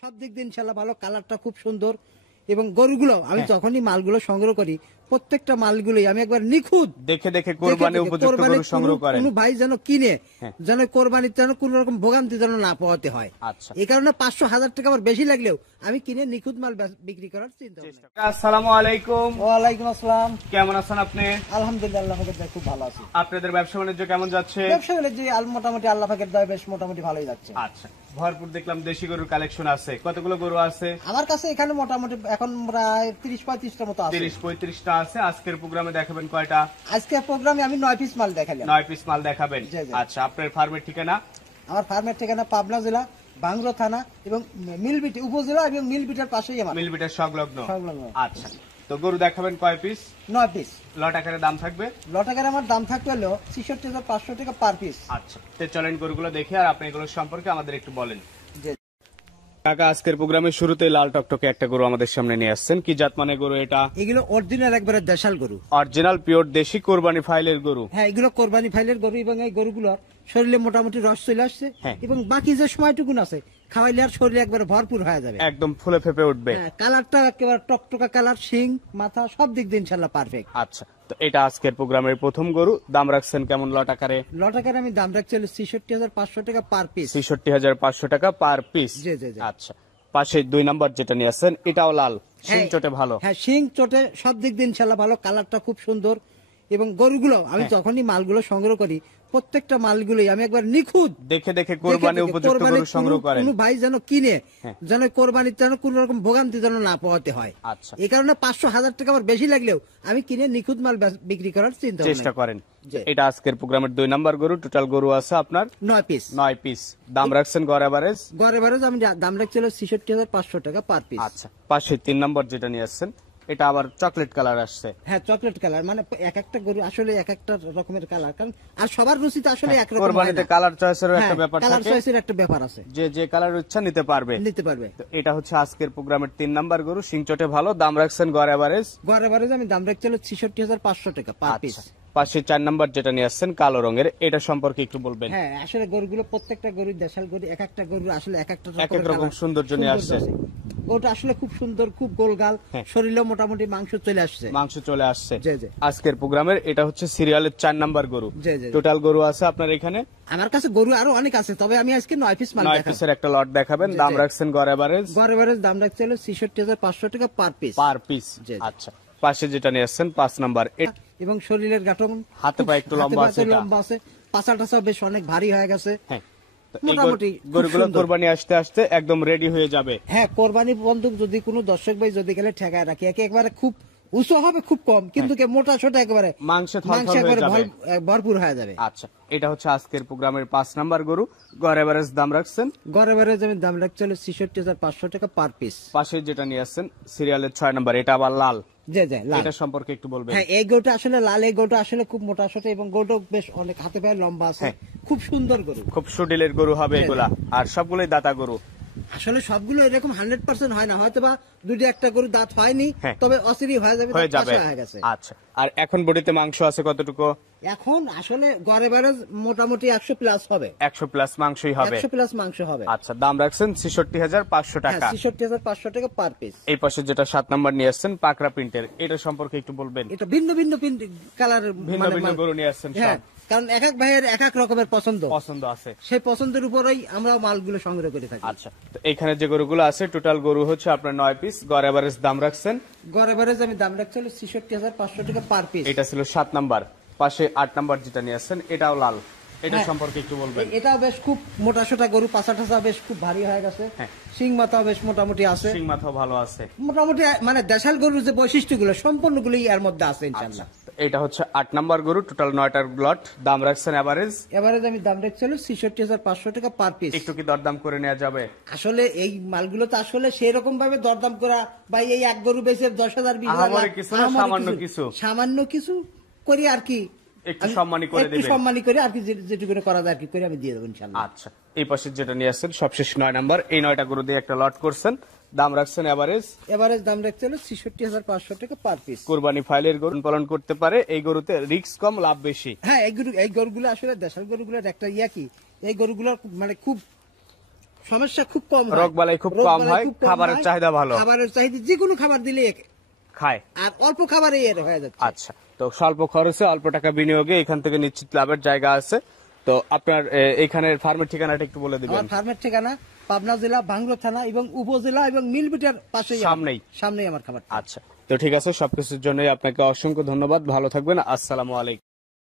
সব দিক দিয়ে ইনশাআল্লাহ ভালো, কালারটা খুব সুন্দর এবং গরুগুলো আমি যখনই মালগুলো সংগ্রহ করি প্রত্যেকটা মালগুলোই আমি একবার নিখুঁত দেখে দেখে কোরবানি উপযুক্ত গরু সংগ্রহ করেন। কোনো ভাই যেন কিনে যেন কোরবানিতে যেন কোনো রকম ভোগান্তি যেন না পোহাতে হয়। আচ্ছা, এই কারণে 500,000 টাকা আমার বেশি লাগলেও আমি কিনে নিখুঁত মাল বিক্রি করার চিন্তা করি। আসসালামু আলাইকুম। ওয়ালাইকুম আসসালাম। কেমন আছেন আপনি? আলহামদুলিল্লাহ, আল্লাহ পাকের দয়ায় খুব ভালো আছি। আপনাদের ব্যবসা বাণিজ্য কেমন যাচ্ছে? ব্যবসা বাণিজ্য মোটামুটি আল্লাহ পাকের দয়ায় বেশ মোটামুটি ভালোই যাচ্ছে। আচ্ছা, ভরপুর দেখলাম দেশি গরুর কালেকশন আছে। কতগুলো গরু আছে আমার কাছে? এখানে মোটামুটি এখন প্রায় 30-35টা মতো আছে। 30-35টা আছে। আজকের প্রোগ্রামে দেখাবেন কয়টা? আজকের প্রোগ্রামে আমি 9 পিস মাল দেখালাম। 9 পিস মাল দেখাবেন। আচ্ছা, আপনার ফার্মের ঠিকানা? আমার ফার্মের ঠিকানা পাবনা জেলা, বাংলো থানা এবং মিলবিটি উপজেলা এবং মিলবিটার পাশেই আমার। মিলবিটার সংলগ্ন। আচ্ছা, তো গরু দেখাবেন কয় পিস? 9 পিস। লট আকারে দাম থাকবে? লট আকারে আমার দাম থাকবে হলো 66,500 টাকা পার পিস। আচ্ছা, তো চলেন গরুগুলো দেখি আর আপনি এগুলো সম্পর্কে আমাদের একটু বলেন। কাকা, আজকের প্রোগ্রামের শুরুতে লাল টকটকে একটা গরু আমাদের সামনে নিয়ে আসছেন। কি জাত মানে গরু এটা? এগুলো অরিজিনাল একবারে দেশাল গরু, অরিজিনাল পিওর দেশি কোরবানি ফাইলের গরু। হ্যাঁ, এগুলো কোরবানি ফাইলের গরু এবং এই গরুগুলোর শরীরে মোটামুটি রস চলে আসছে এবং বাকি যে সময়টুকুন আছে খাওয়াইলে আর শরীরে একবারে ভরপুর হয়ে যাবে, একদম ফুলে ফেপে উঠবে। কালারটা একেবারে টকটকা কালার, শিং মাথা সব দিক দিয়ে ইনশাআল্লাহ পারফেক্ট। আচ্ছা, তো এটা আজকের প্রোগ্রামের প্রথম গরু। দাম রাখছেন কেমন লট আকারে? লট আকারে আমি দাম রাখছি 66,500 টাকা পার পিস। 66,500 টাকা পার পিস। জি জি জি। আচ্ছা, পাশে 2 নাম্বার যেটা নিয়ে আসছেন এটাও লাল, শিং চটে ভালো। হ্যাঁ, শিং চটে সব দিক দিয়ে ইনশাআল্লাহ ভালো, কালারটা খুব সুন্দর এবং গরুগুলো আমি যখনই মালগুলো সংগ্রহ করি প্রত্যেকটা মালগুলোই আমি একবার নিখুঁত দেখে দেখে কোরবানি উপযুক্ত গরু সংগ্রহ করেন। কোনো ভাই যেন কিনে যেন কোরবানিতে যেন কোনো রকম ভোগান্তি যেন না পোহাতে হয়। আচ্ছা, এই কারণে 500,000 টাকা আমার বেশি লাগলেও আমি কিনে নিখুঁত মাল বিক্রি করার চেষ্টা করেন। এটা আজকের প্রোগ্রামের 2 নাম্বার গরু। টোটাল গরু আছে আপনার 9 পিস। 9 পিস। দাম রাখছেন গড় এভারেজ? গড় এভারেজ আমি দাম রাখছিল 66,500 টাকা পার পিস। আচ্ছা, পাশে 3 নাম্বার যেটা নিয়ে আসছেন এটা আবার চকলেট কালার আসছে। হ্যাঁ, চকলেট কালার, মানে এক একটা গরু আসলে এক একটা রকমের কালার, কারণ আর সবার রুচি তো আসলে একরকম হয় না। কোরবানিতে কালার চয়েসের একটা ব্যাপার থাকে, কালার চয়েসের একটা ব্যাপার আছে, যে কালার ইচ্ছা নিতে পারবে। তো এটা হচ্ছে আজকের প্রোগ্রামের 3 নাম্বার গরু, সিংচটে ভালো। দাম রাখছেন গড় এভারেজ? গড় এভারেজ আমি দাম রাখছিল 66,500 টাকা পার পিস। পাশে 4 নাম্বার যেটা নিয়ে আসছেন কালো রঙের, এটা সম্পর্কে একটু বলবেন। হ্যাঁ, আসলে গরুগুলো প্রত্যেকটা গরু দেশাল গরু, এক একটা গরু আসলে এক একটা রকম সৌন্দর্য নিয়ে আসছে। ওটা আসলে খুব সুন্দর, খুব গোলগাল, শরীরে মোটামুটি মাংস চলে আসছে। আজকের প্রোগ্রামের এটা হচ্ছে সিরিয়ালের 4 নাম্বার গরু। টোটাল গরু আছে আপনার এখানে? আমার কাছে গরু আরো অনেক আছে, তবে আমি আজকে 9 পিস মাল দেখাবো। 9 পিসের একটা লট দেখাবেন। দাম রাখছেন গড় এভারেজ? গড় এভারেজ দাম রাখছিল 66,500 টাকা পার পিস। আচ্ছা, পাশে যেটা নিয়ে আসছেন 5 নাম্বার এবং শরীরের গাঠন হাতে পায়ে একটু লম্বা আছে, পাছাটা বেশ অনেক ভারী হয়ে গেছে। হ্যাঁ, মোটামুটি গরুগুলো কোরবানি আসতে আসতে একদম রেডি হয়ে যাবে। হ্যাঁ, কোরবানি বন্ধু যদি কোনো দর্শক ভাই যদি গেলে ঠেকায় রাখি, একেবারে খুব উঁচু হবে, খুব কম, কিন্তু মোটা ছোটা একেবারে মাংসে ভরপুর হয়ে যাবে। আচ্ছা, এটা হচ্ছে আজকের প্রোগ্রামের 5 নাম্বার গরু। গড় এভারেজ দাম রাখছেন? গড় এভারেজ আমি দাম রাখছিল 66,500 টাকা পার পিস। পাশে যেটা নিয়ে আসছেন সিরিয়ালের 6 নাম্বার, এটা আবার লাল। এটা সম্পর্কে একটু বলবেন। হ্যাঁ, এই গরুটা আসলে লাল, এই গরুটা আসলে খুব মোটা সোটা এবং গরুটা বেশ অনেক হাতে পায়ে লম্বা আছে, খুব সুন্দর গরু, খুব সুডিলের গরু হবে এগুলা। আর সবগুলোই দাতা গরু। আসলে সবগুলো এরকম 100% হয় না, হয়তো বা দুটি একটা গরু দাঁত হয়নি, তবে অচিরি হয়ে যাবে। আচ্ছা, আর এখন বডিতে মাংস আছে কতটুকু? এখন আসলে গড় এভারেজ মোটামুটি 100 প্লাস হবে। 100 প্লাস মাংসই হবে। 100 প্লাস মাংস হবে। আচ্ছা, দাম রাখছেন 66,500 টাকা। 66,500 টাকা পার পিস। এই পাশে যেটা 7 নাম্বার নিয়ে আসছেন পাকড়া প্রিন্টের, এটা সম্পর্কে একটু বলবেন। এটা ভিন্ন ভিন্ন কালারের ভিন্ন গরু নিয়ে আসছেন সব, কারণ এক এক ভাইয়ের এক এক রকমের পছন্দ আছে, সেই পছন্দের উপরেই আমরা মালগুলো সংগ্রহ করে থাকি। আচ্ছা, তো এখানে যে গরুগুলো আছে টোটাল গরু হচ্ছে আপনার 9 পিস। গড় এভারেজ দাম রাখছেন? গড় এভারেজ আমি দাম রাখছিল 66,500 টাকা পার পিস। এটা ছিল 7 নাম্বার। পাশে 8 নাম্বার যেটা নিয়ে আসছেন এটাও লাল, এটা সম্পর্কে একটু বলবেন। এটা বেশ খুব মোটা সোটা গরু, পাছাটা বেশ খুব ভারী হয়ে গেছে, সিং মাথা বেশ মোটামুটি আছে, সিং মাথাও ভালো আছে, মোটামুটি মানে দেশাল গরুর যে বৈশিষ্ট্যগুলো সম্পূর্ণগুলোই এর মধ্যে আছে ইনশাআল্লাহ। এটা হচ্ছে 8 নাম্বার গরু, টোটাল 9টার লট। দাম রাখছেন এভারেজ? এভারেজ আমি দাম রাখছিল 66,500 টাকা পার পিস। একটু কি দরদাম করে নেওয়া যাবে? আসলে এই মালগুলো তো আসলে সেই রকম ভাবে দরদাম করা বা এই এক গরু বেচে 10,000 20,000 সামান্য কিছু করি আর কি, একটু সম্মানী করে আর কি, যেটুকু করা যায় আর কি করে আমি দিয়ে দেবো ইনশাআল্লাহ। আচ্ছা, এই পাশে যেটা নিয়ে আসছেন সবশেষ 9 নাম্বার, এই 9টা গরু দিয়ে একটা লট করছেন। দাম রাখছেন এভারেজ? এভারেজ দাম রাখছিল 66,500 টাকা পার পিস। কুরবানি ফাইলের গরু পালন করতে পারে, এই গরুতে রিস্ক কম, লাভ বেশি। হ্যাঁ, এই গরুগুলো আসলে দেশাল গরুগুলোর একটা কি, এই গরুগুলো মানে খুব সমস্যা খুব কম হয়। রোগবালাই খুব কম হয়, খুব কম খাবারের হয়। চাহিদা ভালো, খাবারের চাহিদা যে কোনো খাবার দিলে খায়। আর অল্প খাবারে এর হয়ে যাচ্ছে। আচ্ছা, তো স্বল্প খরচে অল্প টাকা বিনিয়োগে এখান থেকে নিশ্চিত লাভের জায়গা আছে। তো আপনার এখানের ফার্মের ঠিকানাটা একটু বলে দিবেন। আমার ফার্মের ঠিকানা পাবনা জেলা ভাঙ্গুরা থানা এবং উপজেলা এবং মিলবিটার পাশেই সামনেই আমার খাবার। আচ্ছা, তো ঠিক আছে, সবকিছুর জন্যই আপনাকে অসংখ্য ধন্যবাদ, ভালো থাকবেন, আসসালামু আলাইকুম।